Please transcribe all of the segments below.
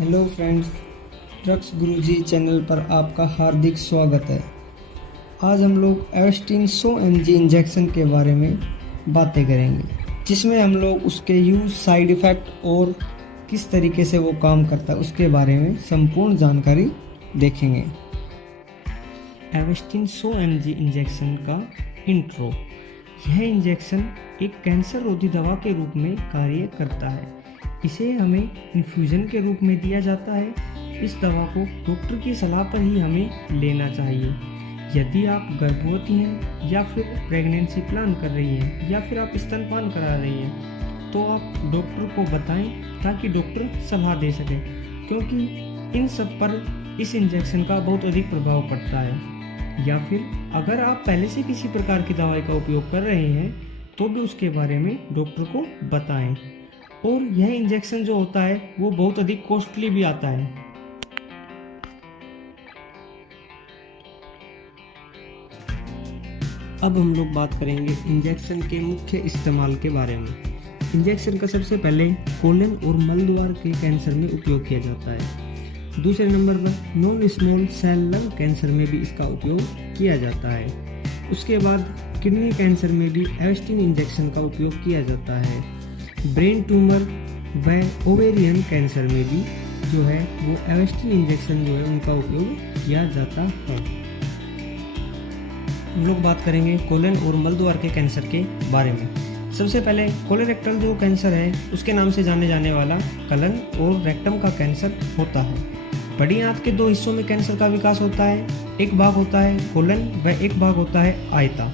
Hello friends, drugs गुरुजी channel पर आपका हार्दिक स्वागत है। आज हम लोग एवेस्टिन 100 mg इंजेक्शन के बारे में बातें करेंगे, जिसमें हम लोग उसके यूज़, साइड इफ़ेक्ट और किस तरीके से वो काम करता है उसके बारे में संपूर्ण जानकारी देखेंगे। एवेस्टिन 100 mg इंजेक्शन का इंट्रो। यह इंजेक्शन एक कैंसर रोधी दवा के रूप में कार्य करता है। इसे हमें इन्फ्यूज़न के रूप में दिया जाता है। इस दवा को डॉक्टर की सलाह पर ही हमें लेना चाहिए। यदि आप गर्भवती हैं या फिर प्रेगनेंसी प्लान कर रही हैं या फिर आप स्तनपान करा रही हैं तो आप डॉक्टर को बताएं ताकि डॉक्टर सलाह दे सके, क्योंकि इन सब पर इस इंजेक्शन का बहुत अधिक प्रभाव पड़ता है। या फिर अगर आप पहले से किसी प्रकार की दवाई का उपयोग कर रहे हैं तो भी उसके बारे में डॉक्टर को बताएं। और यह इंजेक्शन जो होता है वो बहुत अधिक कॉस्टली भी आता है। अब हम लोग बात करेंगे इंजेक्शन के मुख्य इस्तेमाल के बारे में। इंजेक्शन का सबसे पहले कोलन और मलद्वार के कैंसर में उपयोग किया जाता है। दूसरे नंबर पर non small cell lung cancer में भी इसका उपयोग किया जाता है। उसके बाद किडनी कैंसर में भी एवेस्टिन इंजेक्शन का उपयोग किया जाता है। ब्रेन ट्यूमर व ओवेरियन कैंसर में भी जो है वो एवेस्टिन इंजेक्शन जो है उनका उपयोग किया जाता है। हम लोग बात करेंगे कोलन और मलद्वार के कैंसर के बारे में। सबसे पहले कोलोरेक्टल जो कैंसर है उसके नाम से जाने जाने वाला कलन और रेक्टम का कैंसर होता है। बड़ी आंत के दो हिस्सों में कैंसर का विकास होता है। एक भाग होता है कोलन व एक भाग होता है आयता।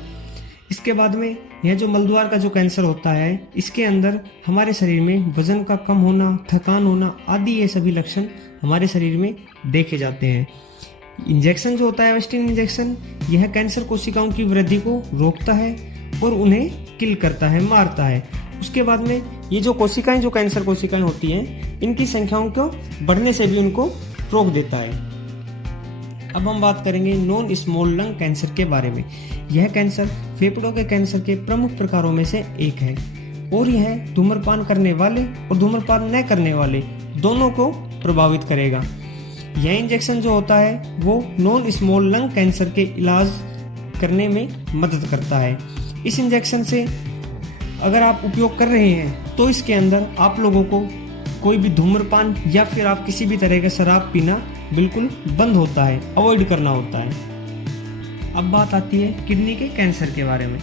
इसके बाद में यह जो मलद्वार का जो कैंसर होता है इसके अंदर हमारे शरीर में वजन का कम होना, थकान होना आदि ये सभी लक्षण हमारे शरीर में देखे जाते हैं। इंजेक्शन जो होता है एवेस्टिन इंजेक्शन, यह कैंसर कोशिकाओं की वृद्धि को रोकता है और उन्हें किल करता है, मारता है। उसके बाद में ये जो कोशिकाएं, जो कैंसर कोशिकाएं होती हैं, इनकी संख्याओं को बढ़ने से भी उनको रोक देता है। अब हम बात करेंगे नॉन स्मॉल लंग कैंसर के बारे में। यह कैंसर फेफड़ों के कैंसर के प्रमुख प्रकारों में से एक है और यह धूम्रपान करने वाले और धूम्रपान न करने वाले दोनों को प्रभावित करेगा। यह इंजेक्शन जो होता है वो नॉन स्मॉल लंग कैंसर के इलाज करने में मदद करता है। इस इंजेक्शन से अगर आप उपयोग कर रहे हैं तो इसके अंदर आप लोगों को कोई भी धूम्रपान या फिर आप किसी भी तरह का शराब पीना बिल्कुल बंद होता है, अवॉइड करना होता है। अब बात आती है किडनी के कैंसर के बारे में।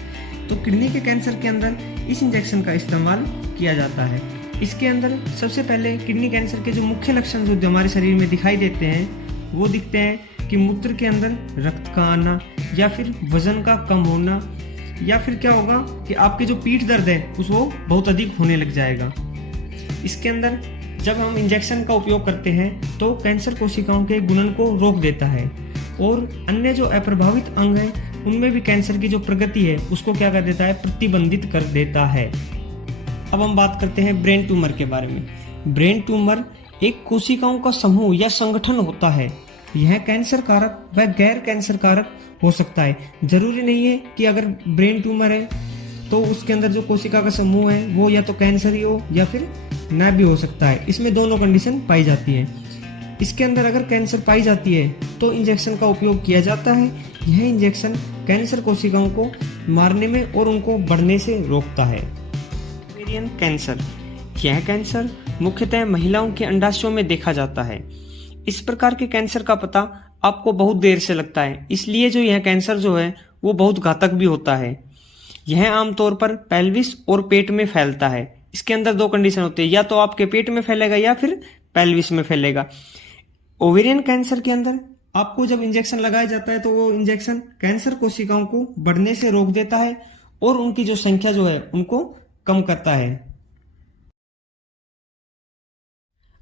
तो किडनी के कैंसर के अंदर इस इंजेक्शन का इस्तेमाल किया जाता है। इसके अंदर सबसे पहले किडनी कैंसर के जो मुख्य लक्षण जो हमारे शरीर में दिखाई देते हैं वो दिखते हैं कि मूत्र के अंदर रक्त का आना या फिर वजन का कम होना, या फिर क्या होगा कि आपके जो पीठ दर्द है वो बहुत अधिक होने लग जाएगा। इसके अंदर जब हम इंजेक्शन का उपयोग करते हैं तो कैंसर कोशिकाओं के गुणन को रोक देता है और अन्य जो अप्रभावित अंग हैं उनमें भी कैंसर की जो प्रगति है उसको क्या कर देता है, प्रतिबंधित कर देता है। अब हम बात करते हैं ब्रेन ट्यूमर के बारे में। ब्रेन ट्यूमर एक कोशिकाओं का समूह या संगठन होता है। यह कैंसर कारक व गैर कैंसर कारक हो सकता है। जरूरी नहीं है कि अगर ब्रेन ट्यूमर है तो उसके अंदर जो कोशिका का समूह है वो या तो कैंसर ही हो या फिर न भी हो सकता है। इसमें दोनों कंडीशन पाई जाती है। इसके अंदर अगर कैंसर पाई जाती है तो इंजेक्शन का उपयोग किया जाता है। यह इंजेक्शन कैंसर कोशिकाओं को मारने में और उनको बढ़ने से रोकता है। ओवेरियन कैंसर, यह कैंसर मुख्यतः महिलाओं के अंडाशयों में देखा जाता है। इस प्रकार के कैंसर का पता आपको बहुत देर से लगता है, इसलिए जो यह कैंसर जो है वो बहुत घातक भी होता है। यह आमतौर पर पेल्विस और पेट में फैलता है। इसके अंदर दो कंडीशन होती है, या तो आपके पेट में फैलेगा या फिर पेल्विस में फैलेगा। ओवेरियन कैंसर के अंदर आपको जब इंजेक्शन लगाया जाता है तो वो इंजेक्शन कैंसर कोशिकाओं को बढ़ने से रोक देता है और उनकी जो संख्या जो है उनको कम करता है।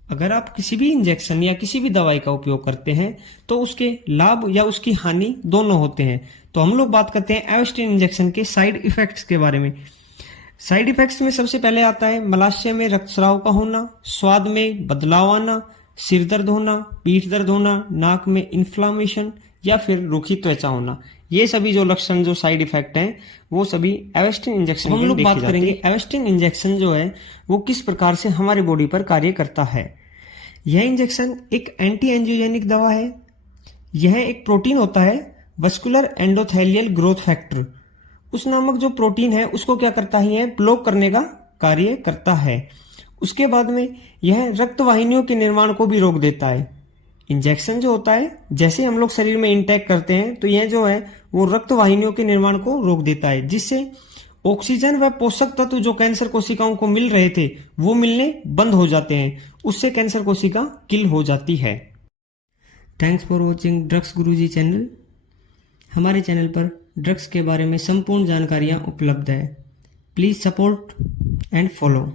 अगर आप किसी भी इंजेक्शन या किसी भी दवाई का उपयोग करते हैं तो उसके लाभ या उसकी हानि दोनों होते हैं। तो हम लोग बात करते हैं एवेस्टिन इंजेक्शन के साइड इफेक्ट्स के बारे में। साइड इफेक्ट्स में सबसे पहले आता है मलाशय में रक्तस्राव का होना, स्वाद में बदलाव आना, सिर दर्द होना, पीठ दर्द होना, नाक में इन्फ्लामेशन या फिर रूखी त्वचा होना। ये सभी जो लक्षण जो साइड इफेक्ट हैं वो सभी एवेस्टिन इंजेक्शन हम लोग बात करेंगे। एवेस्टिन इंजेक्शन जो है वो किस प्रकार से हमारे बॉडी पर कार्य करता है। यह इंजेक्शन एक एंटी एंजियोजेनिक दवा है। यह एक प्रोटीन होता है वस्कुलर एंडोथेलियल ग्रोथ फैक्टर, उस नामक जो प्रोटीन है उसको क्या करता है, ब्लॉक करने का कार्य करता है। उसके बाद में यह रक्त वाहिनियों के निर्माण को भी रोक देता है। इंजेक्शन जो होता है जैसे हम लोग शरीर में इंटेक करते हैं तो यह जो है वो रक्त वाहिनियों के निर्माण को रोक देता है, जिससे ऑक्सीजन व पोषक तत्व जो कैंसर कोशिकाओं को मिल रहे थे वो मिलने बंद हो जाते हैं। उससे कैंसर कोशिका किल हो जाती है। Thanks for watching drugs Guruji channel. हमारे चैनल पर ड्रग्स के बारे में संपूर्ण जानकारियाँ उपलब्ध है। Please support and follow.